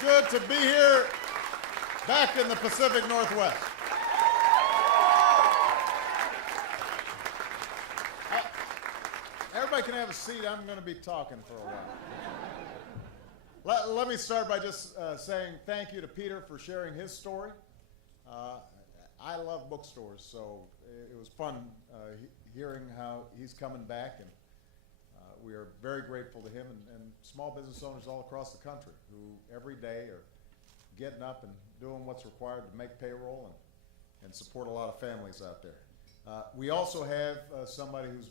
good to be here back in the Pacific Northwest. Everybody can have a seat. I'm going to be talking for a while. Let me start by just saying thank you to Peter for sharing his story. I love bookstores, so it was fun hearing how he's coming back, and we are very grateful to him and small business owners all across the country who every day are getting up and doing what's required to make payroll and support a lot of families out there. We also have somebody who's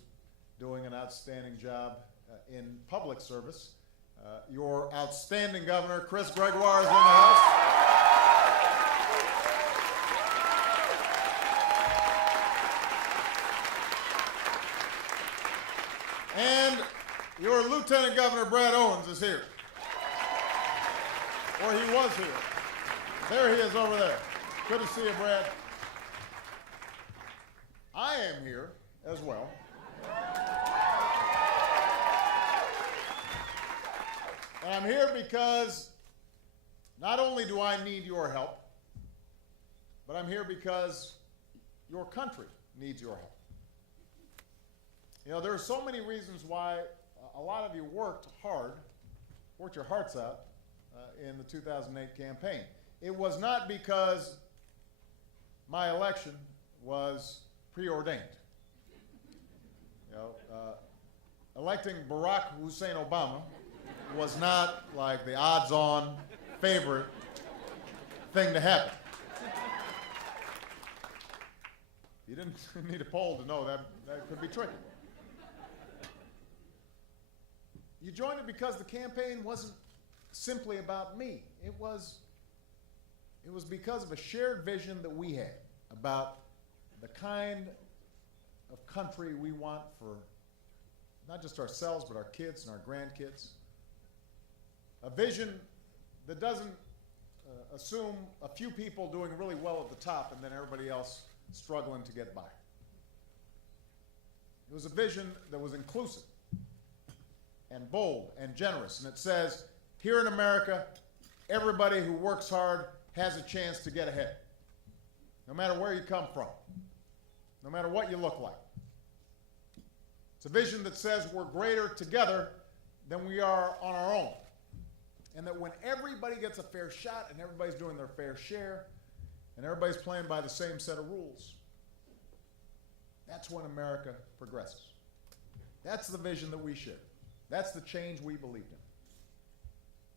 doing an outstanding job in public service. Your outstanding governor, Chris Gregoire, is in the house. And your Lieutenant Governor, Brad Owens, is here. Or he was here. There he is over there. Good to see you, Brad. I am here as well. And I'm here because not only do I need your help, but I'm here because your country needs your help. You know, there are so many reasons why a lot of you worked hard, worked your hearts out in the 2008 campaign. It was not because my election was preordained. You know, electing Barack Hussein Obama was not like the odds-on favorite thing to happen. You didn't need a poll to know that could be tricky. You joined it because the campaign wasn't simply about me. It was because of a shared vision that we had about the kind of country we want for not just ourselves, but our kids and our grandkids. A vision that doesn't assume a few people doing really well at the top and then everybody else struggling to get by. It was a vision that was inclusive and bold and generous, and it says, here in America, everybody who works hard has a chance to get ahead, no matter where you come from, no matter what you look like. It's a vision that says we're greater together than we are on our own, and that when everybody gets a fair shot and everybody's doing their fair share and everybody's playing by the same set of rules, that's when America progresses. That's the vision that we share. That's the change we believed in.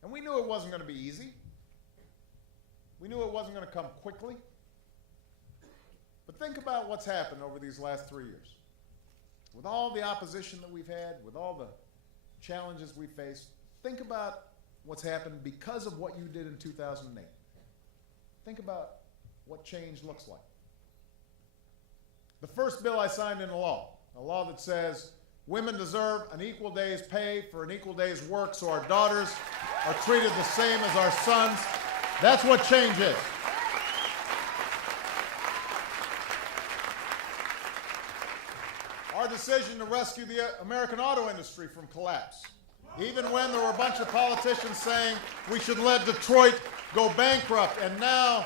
And we knew it wasn't going to be easy. We knew it wasn't going to come quickly. But think about what's happened over these last 3 years. With all the opposition that we've had, with all the challenges we faced, think about what's happened because of what you did in 2008. Think about what change looks like. The first bill I signed into law, a law that says women deserve an equal day's pay for an equal day's work so our daughters are treated the same as our sons. That's what change is. Our decision to rescue the American auto industry from collapse. Even when there were a bunch of politicians saying we should let Detroit go bankrupt, and now,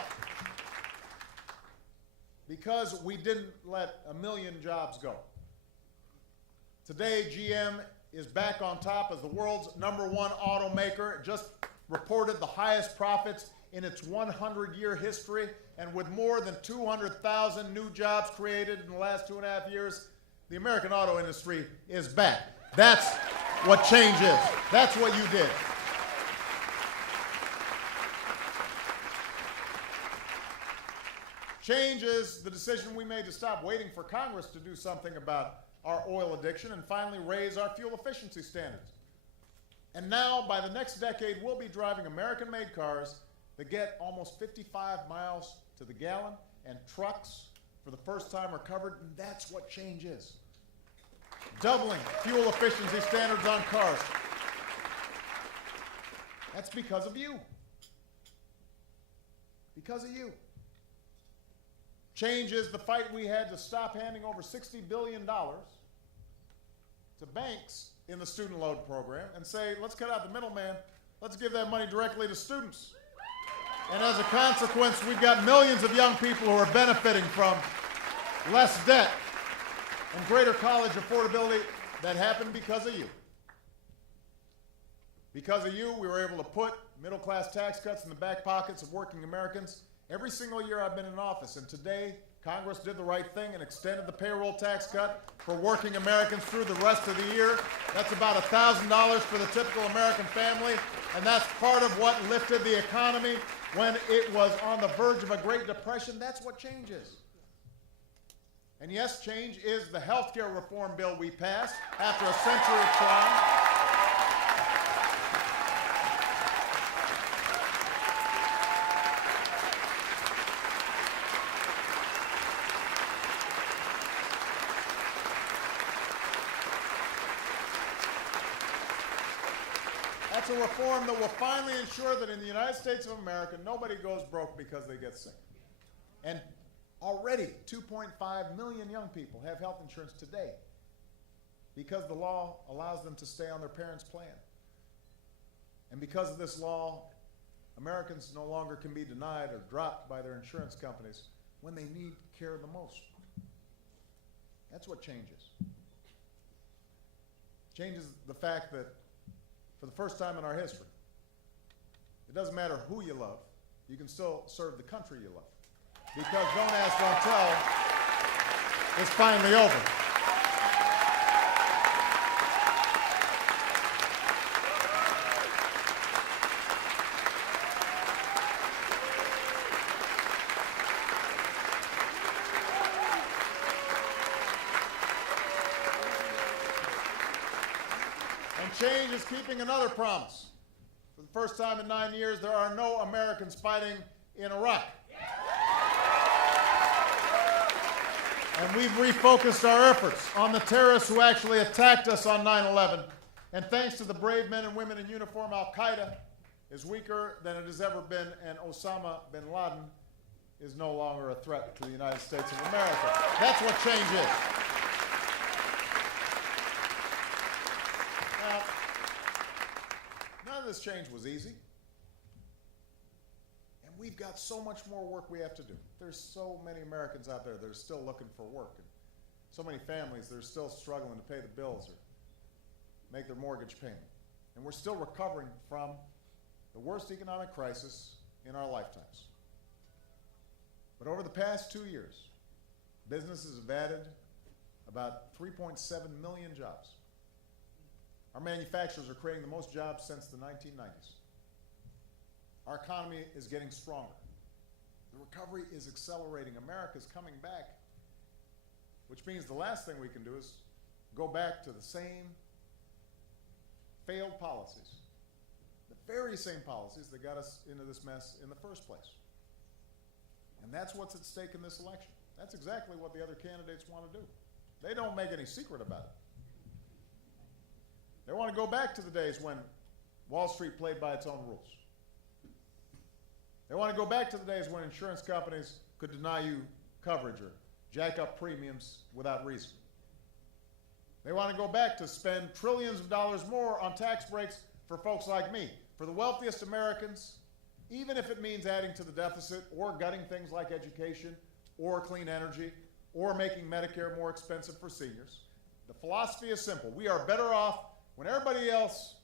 because we didn't let 1 million jobs go. Today, GM is back on top as the world's #1 automaker. It just reported the highest profits in its 100-year history, and with more than 200,000 new jobs created in the last 2.5 years, the American auto industry is back. That's what change is. That's what you did. Change is the decision we made to stop waiting for Congress to do something about our oil addiction and finally raise our fuel efficiency standards. And now, by the next decade, we'll be driving American-made cars that get almost 55 miles to the gallon, and trucks for the first time are covered, and that's what change is. Doubling fuel efficiency standards on cars. That's because of you. Because of you. Change is the fight we had to stop handing over $60 billion to banks in the student loan program and say, let's cut out the middleman, Let's give that money directly to students. And as a consequence, we've got millions of young people who are benefiting from less debt and greater college affordability that happened because of you. Because of you, we were able to put middle-class tax cuts in the back pockets of working Americans every single year I've been in office. And today, Congress did the right thing and extended the payroll tax cut for working Americans through the rest of the year. That's about $1,000 for the typical American family, and that's part of what lifted the economy when it was on the verge of a Great Depression. That's what change is. And yes, change is the health care reform bill we passed after a century of trying. That's a reform that will finally ensure that in the United States of America, nobody goes broke because they get sick. And already 2.5 million young people have health insurance today because the law allows them to stay on their parents' plan. And because of this law, Americans no longer can be denied or dropped by their insurance companies when they need care the most. That's what changes. Changes the fact that for the first time in our history, it doesn't matter who you love, you can still serve the country you love. Because Don't Ask, Don't Tell is finally over. Change is keeping another promise. For the first time in 9 years, there are no Americans fighting in Iraq. And we've refocused our efforts on the terrorists who actually attacked us on 9/11. And thanks to the brave men and women in uniform, Al-Qaeda is weaker than it has ever been, and Osama bin Laden is no longer a threat to the United States of America. That's what change is. None of this change was easy. And we've got so much more work we have to do. There's so many Americans out there that are still looking for work, and so many families that are still struggling to pay the bills or make their mortgage payment. And we're still recovering from the worst economic crisis in our lifetimes. But over the past 2 years, businesses have added about 3.7 million jobs. Our manufacturers are creating the most jobs since the 1990s. Our economy is getting stronger. The recovery is accelerating. America's coming back, which means the last thing we can do is go back to the same failed policies, the very same policies that got us into this mess in the first place. And that's what's at stake in this election. That's exactly what the other candidates want to do. They don't make any secret about it. They want to go back to the days when Wall Street played by its own rules. They want to go back to the days when insurance companies could deny you coverage or jack up premiums without reason. They want to go back to spend trillions of dollars more on tax breaks for folks like me, for the wealthiest Americans, even if it means adding to the deficit or gutting things like education or clean energy or making Medicare more expensive for seniors. The philosophy is simple. We are better off when everybody else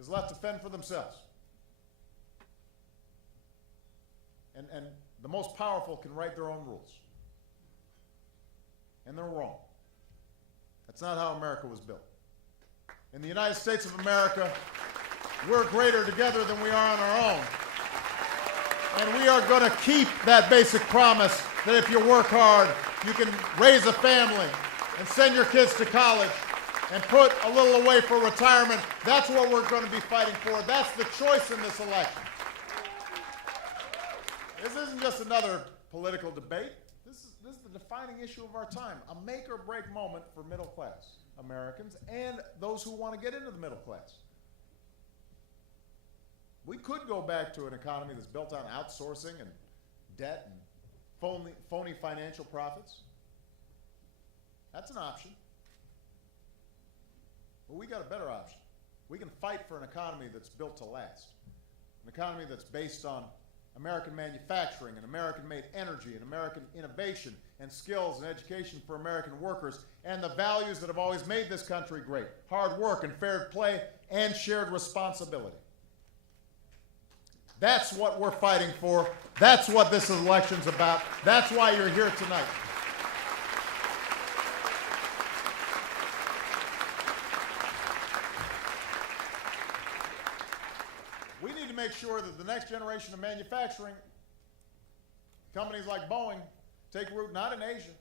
is left to fend for themselves. And the most powerful can write their own rules. And they're wrong. That's not how America was built. In the United States of America, we're greater together than we are on our own. And we are going to keep that basic promise that if you work hard, you can raise a family and send your kids to college and put a little away for retirement. That's what we're going to be fighting for. That's the choice in this election. This isn't just another political debate. This is the defining issue of our time, a make or break moment for middle class Americans and those who want to get into the middle class. We could go back to an economy that's built on outsourcing and debt and phony financial profits. That's an option. But we got a better option. We can fight for an economy that's built to last, an economy that's based on American manufacturing and American-made energy and American innovation and skills and education for American workers and the values that have always made this country great: hard work and fair play and shared responsibility. That's what we're fighting for. That's what this election's about. That's why you're here tonight. We need to make sure that the next generation of manufacturing companies like Boeing take root not in Asia,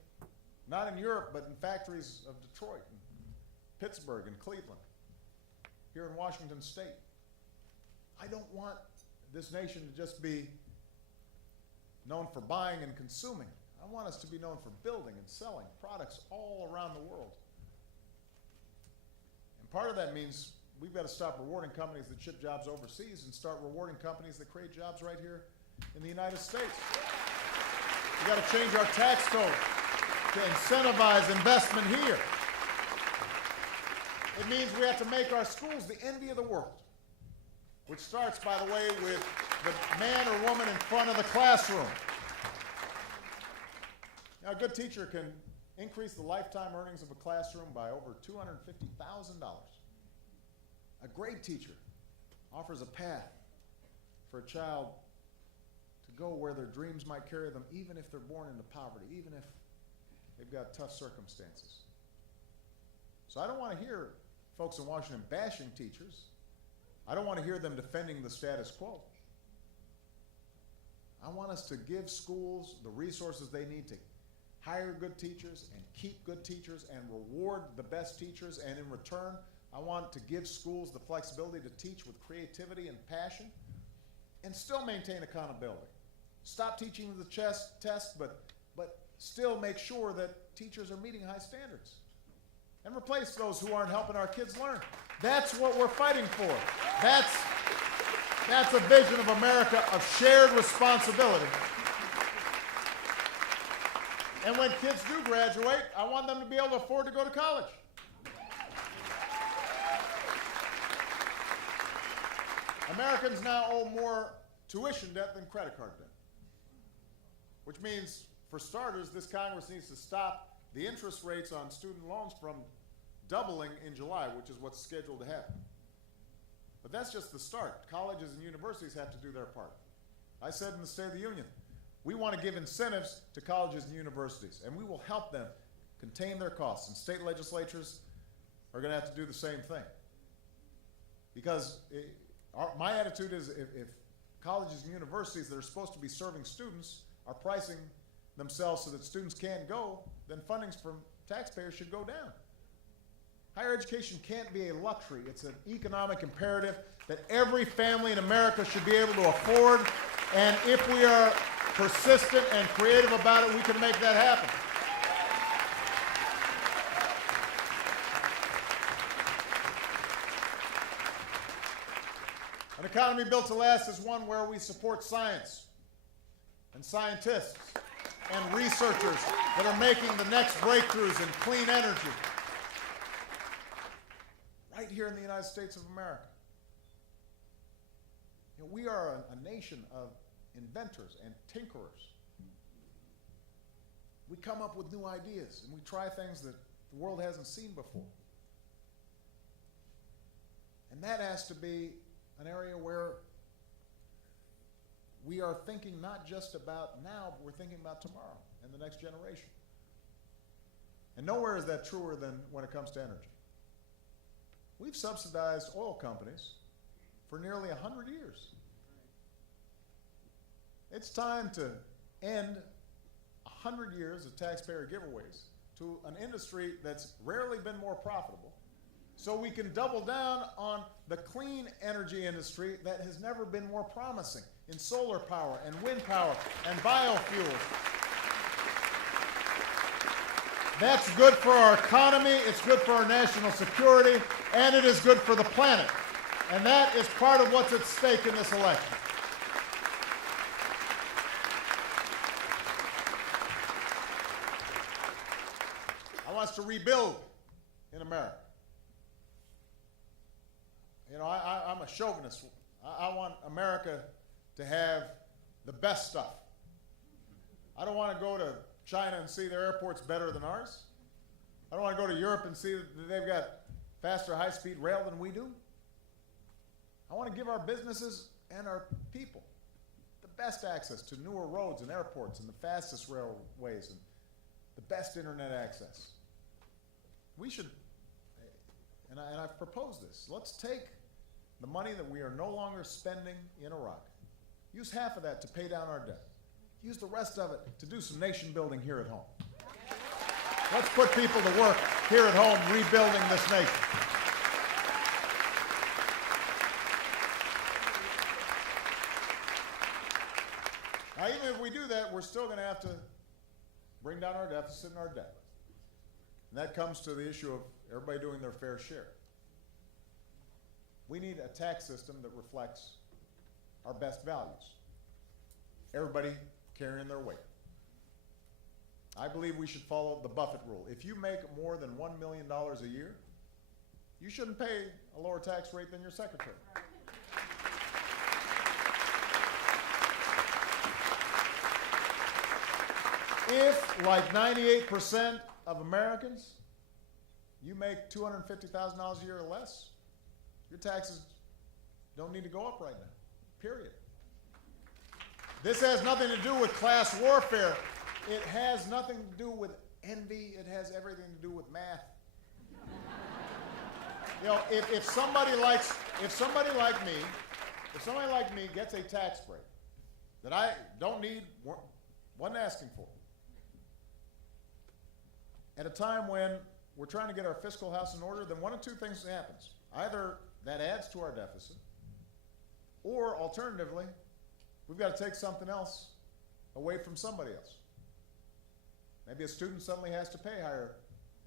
not in Europe, but in factories of Detroit and Pittsburgh and Cleveland, here in Washington State. I don't want this nation to just be known for buying and consuming. I want us to be known for building and selling products all around the world. And part of that means we've got to stop rewarding companies that ship jobs overseas and start rewarding companies that create jobs right here in the United States. We've got to change our tax code to incentivize investment here. It means we have to make our schools the envy of the world, which starts, by the way, with the man or woman in front of the classroom. Now, a good teacher can increase the lifetime earnings of a classroom by over $250,000. A great teacher offers a path for a child to go where their dreams might carry them, even if they're born into poverty, even if they've got tough circumstances. So I don't want to hear folks in Washington bashing teachers. I don't want to hear them defending the status quo. I want us to give schools the resources they need to hire good teachers and keep good teachers and reward the best teachers, and in return, I want to give schools the flexibility to teach with creativity and passion and still maintain accountability. Stop teaching the test, but still make sure that teachers are meeting high standards. And replace those who aren't helping our kids learn. That's what we're fighting for. That's a vision of America of shared responsibility. And when kids do graduate, I want them to be able to afford to go to college. Americans now owe more tuition debt than credit card debt, which means, for starters, this Congress needs to stop the interest rates on student loans from doubling in July, which is what's scheduled to happen. But that's just the start. Colleges and universities have to do their part. I said in the State of the Union, we want to give incentives to colleges and universities, and we will help them contain their costs. And state legislatures are going to have to do the same thing. Because my attitude is if colleges and universities that are supposed to be serving students are pricing themselves so that students can't go, then funding from taxpayers should go down. Higher education can't be a luxury. It's an economic imperative that every family in America should be able to afford, and if we are persistent and creative about it, we can make that happen. An economy built to last is one where we support science and scientists and researchers that are making the next breakthroughs in clean energy right here in the United States of America. You know, we are a nation of inventors and tinkerers. We come up with new ideas and we try things that the world hasn't seen before. And that has to be an area where we are thinking not just about now, but we're thinking about tomorrow and the next generation. And nowhere is that truer than when it comes to energy. We've subsidized oil companies for nearly 100 years. It's time to end 100 years of taxpayer giveaways to an industry that's rarely been more profitable, so we can double down on the clean energy industry that has never been more promising in solar power and wind power and biofuels. That's good for our economy, it's good for our national security, and it is good for the planet. And that is part of what's at stake in this election. I want us to rebuild in America. You know, I'm a chauvinist. I want America to have the best stuff. I don't want to go to China and see their airports better than ours. I don't want to go to Europe and see that they've got faster high-speed rail than we do. I want to give our businesses and our people the best access to newer roads and airports and the fastest railways and the best internet access. We should, and I've proposed this, let's take the money that we are no longer spending in Iraq, use half of that to pay down our debt, use the rest of it to do some nation building here at home. Let's put people to work here at home rebuilding this nation. Now, even if we do that, we're still going to have to bring down our deficit and our debt. And that comes to the issue of everybody doing their fair share. We need a tax system that reflects our best values. Everybody carrying their weight. I believe we should follow the Buffett rule. If you make more than $1 million a year, you shouldn't pay a lower tax rate than your secretary. If, like 98% of Americans, you make $250,000 a year or less, your taxes don't need to go up right now, period. This has nothing to do with class warfare. It has nothing to do with envy. It has everything to do with math. You know, if somebody like me gets a tax break that I don't need, wasn't asking for, at a time when we're trying to get our fiscal house in order, then one of two things happens. Either that adds to our deficit, or alternatively, we've got to take something else away from somebody else. Maybe a student suddenly has to pay higher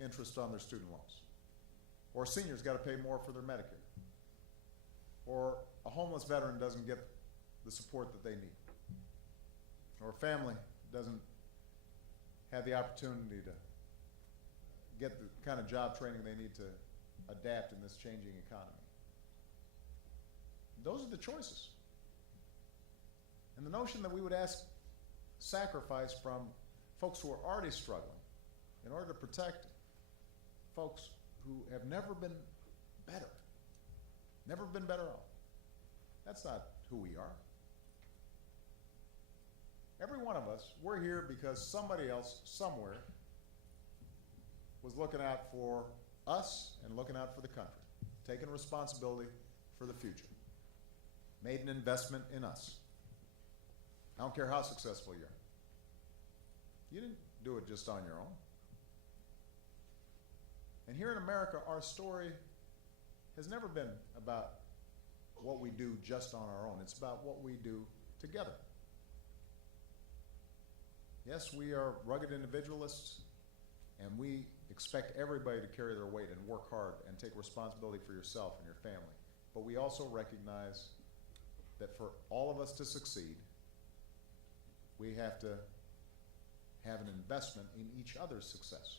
interest on their student loans. Or a senior's got to pay more for their Medicare. Or a homeless veteran doesn't get the support that they need. Or a family doesn't have the opportunity to get the kind of job training they need to adapt in this changing economy. Those are the choices. And the notion that we would ask sacrifice from folks who are already struggling in order to protect folks who have never been better off. That's not who we are. Every one of us, we're here because somebody else, somewhere, was looking out for us and looking out for the country, taking responsibility for the future, made an investment in us. I don't care how successful you are. You didn't do it just on your own. And here in America, our story has never been about what we do just on our own. It's about what we do together. Yes, we are rugged individualists, and we expect everybody to carry their weight and work hard and take responsibility for yourself and your family. But we also recognize that for all of us to succeed, we have to have an investment in each other's success.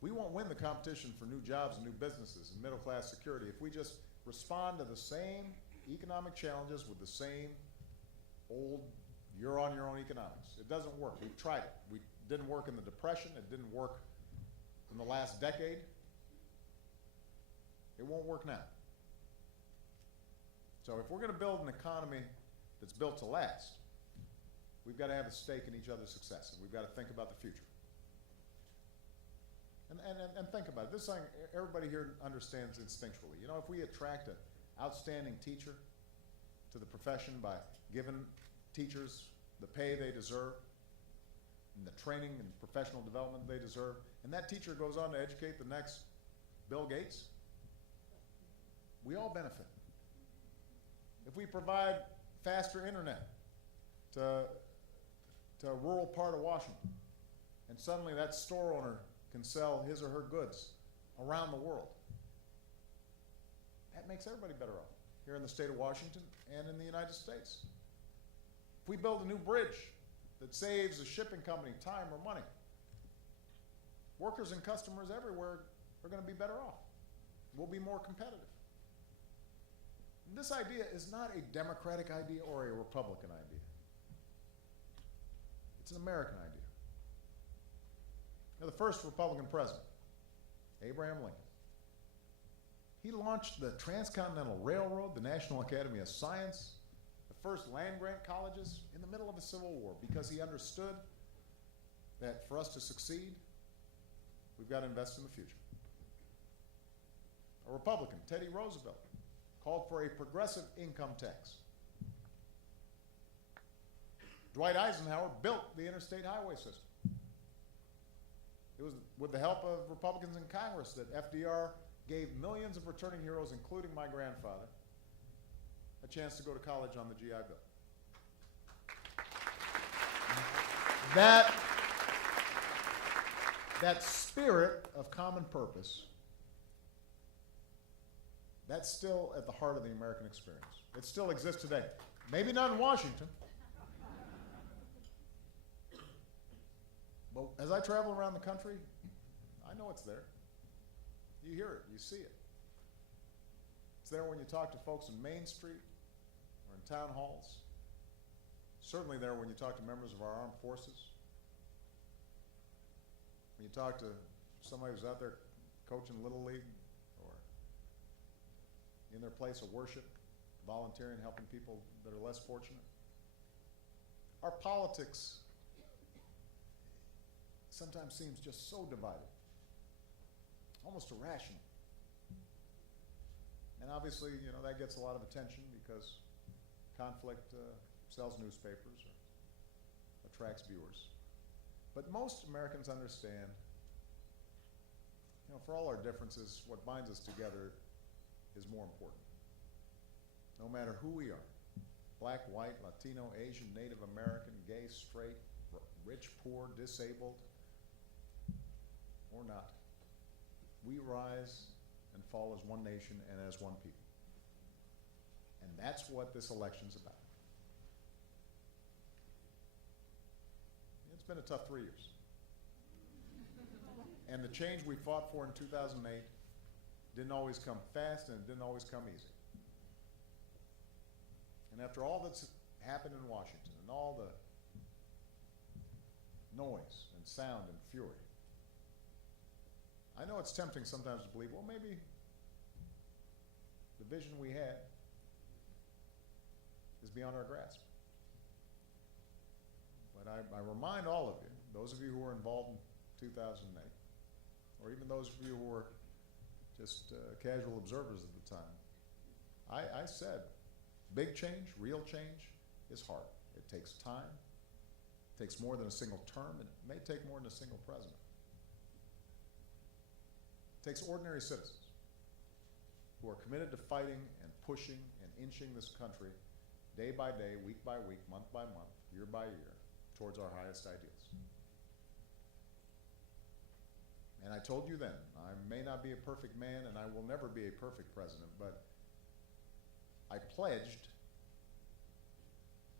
We won't win the competition for new jobs and new businesses and middle-class security if we just respond to the same economic challenges with the same old you're-on-your-own economics. It doesn't work. We've tried it. We didn't work in the Depression. It didn't work in the last decade. It won't work now. So if we're going to build an economy that's built to last, we've got to have a stake in each other's success, and we've got to think about the future. And think about it. This thing everybody here understands instinctually. You know, if we attract an outstanding teacher to the profession by giving teachers the pay they deserve and the training and professional development they deserve, and that teacher goes on to educate the next Bill Gates, we all benefit. If we provide faster internet to a rural part of Washington, and suddenly that store owner can sell his or her goods around the world, that makes everybody better off here in the state of Washington and in the United States. If we build a new bridge that saves a shipping company time or money, workers and customers everywhere are going to be better off. will be more competitive. And this idea is not a Democratic idea or a Republican idea. It's an American idea. Now, the first Republican president, Abraham Lincoln, he launched the Transcontinental Railroad, the National Academy of Science, the first land-grant colleges in the middle of a Civil War, because he understood that for us to succeed, we've got to invest in the future. A Republican, Teddy Roosevelt, called for a progressive income tax. Dwight Eisenhower built the interstate highway system. It was with the help of Republicans in Congress that FDR gave millions of returning heroes, including my grandfather, a chance to go to college on the GI Bill. That spirit of common purpose, that's still at the heart of the American experience. It still exists today. Maybe not in Washington. But as I travel around the country, I know it's there. You hear it, you see it. It's there when you talk to folks in Main Street or in town halls. Certainly there when you talk to members of our armed forces. When you talk to somebody who's out there coaching Little League or in their place of worship, volunteering, helping people that are less fortunate. Our politics sometimes seems just so divided, almost irrational. And obviously, you know, that gets a lot of attention because conflict sells newspapers or attracts viewers. But most Americans understand, you know, for all our differences, what binds us together is more important. No matter who we are, black, white, Latino, Asian, Native American, gay, straight, rich, poor, disabled, or not, we rise and fall as one nation and as one people. And that's what this election's about. It's been a tough 3 years. And the change we fought for in 2008 didn't always come fast and it didn't always come easy. And after all that's happened in Washington and all the noise and sound and fury, I know it's tempting sometimes to believe, well, maybe the vision we had is beyond our grasp. But I remind all of you, those of you who were involved in 2008, or even those of you who were just casual observers at the time, I said, big change, real change is hard. It takes time. It takes more than a single term. It may take more than a single president. It takes ordinary citizens who are committed to fighting and pushing and inching this country day by day, week by week, month by month, year by year, towards our highest ideals. And I told you then, I may not be a perfect man and I will never be a perfect president, but I pledged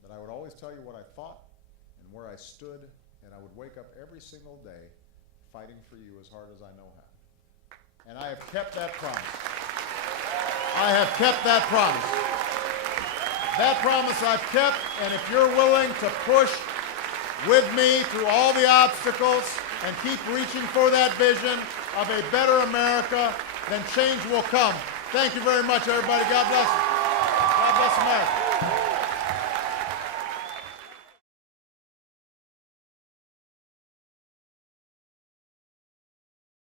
that I would always tell you what I thought and where I stood, and I would wake up every single day fighting for you as hard as I know how. And I have kept that promise. I have kept that promise. That promise I've kept, and if you're willing to push with me through all the obstacles and keep reaching for that vision of a better America, then change will come. Thank you very much, everybody. God bless you. God bless America.